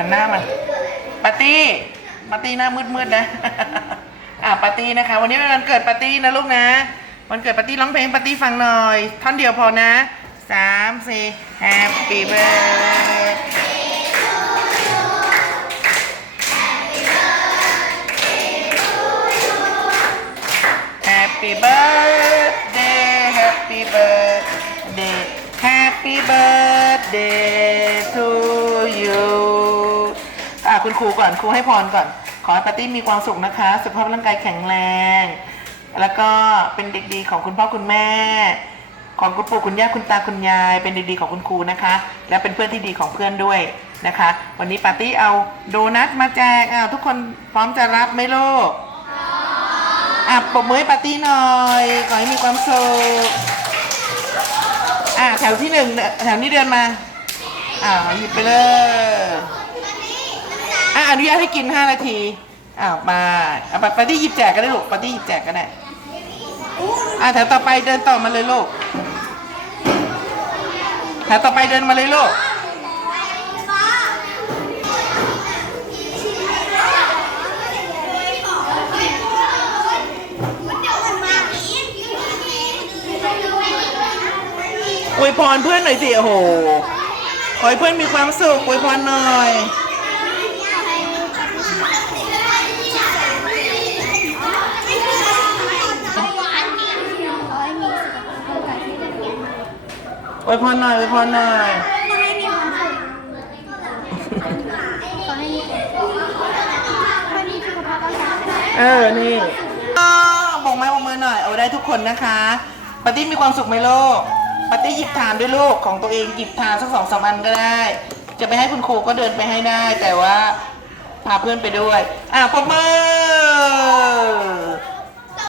หันหน้ามาปาร์ตี้ปาร์ตี้หน้ามืดๆนะ อะปาร์ตี้นะคะ วันนี้เป็นวันเกิดปาร์ตี้นะลูกนะ วันเกิดปาร์ตี้ร้องเพลงปาร์ตี้ฟังหน่อย ท่อนเดียวพอนะสามสี่ Happy birthday Happy birthday Happy birthday Happy birthday คุณครูก่อนครูให้พรก่อน ขอให้ปาร์ตี้มีความสุขนะคะ สุขภาพร่างกายแข็งแรง แล้วก็เป็นเด็กดีของคุณพ่อคุณแม่ ของคุณปู่คุณย่าคุณตาคุณยาย เป็นเด็กดีของคุณครูนะคะ และเป็นเพื่อนที่ดีของเพื่อนด้วยนะคะ วันนี้ปาร์ตี้เอาโดนัทมาแจกอ้าวทุกคนพร้อมจะรับไหมลูกอะปรบมือให้ปาร์ตี้หน่อยขอให้มีความสุขอะแถวที่หนึ่งแถวนี้เดินมาอ่าหยิบไปเลย อะอนุญาตให้กิน 5 นาทีอ้าวมาอะปาร์ตี้หยิบแจกก็ได้ลูกปาร์ตี้หยิบแจกก็ได้อะแถวต่อไปเดินต่อมาเลยลูกแถวต่อไปเดินมาเลยลูกอวยพรเพื่อนหน่อยสิโอ้โหขอให้เพื่อนมีความสุขอวยพรหน่อย อวยพรหน่อยอวยพรหน่อยเออ นี่อ้าวบอกไม้บอกมือหน่อย เอาได้ทุกคนนะคะปาร์ตี้มีความสุขไหมลูกปาร์ตี้หยิบทานด้วยลูกของตัวเองหยิบทานสักสองสามอันก็ได้ จะไปให้คุณครูก็เดินไปให้ได้ แต่ว่าพาเพื่อนไปด้วย อะปรบมือ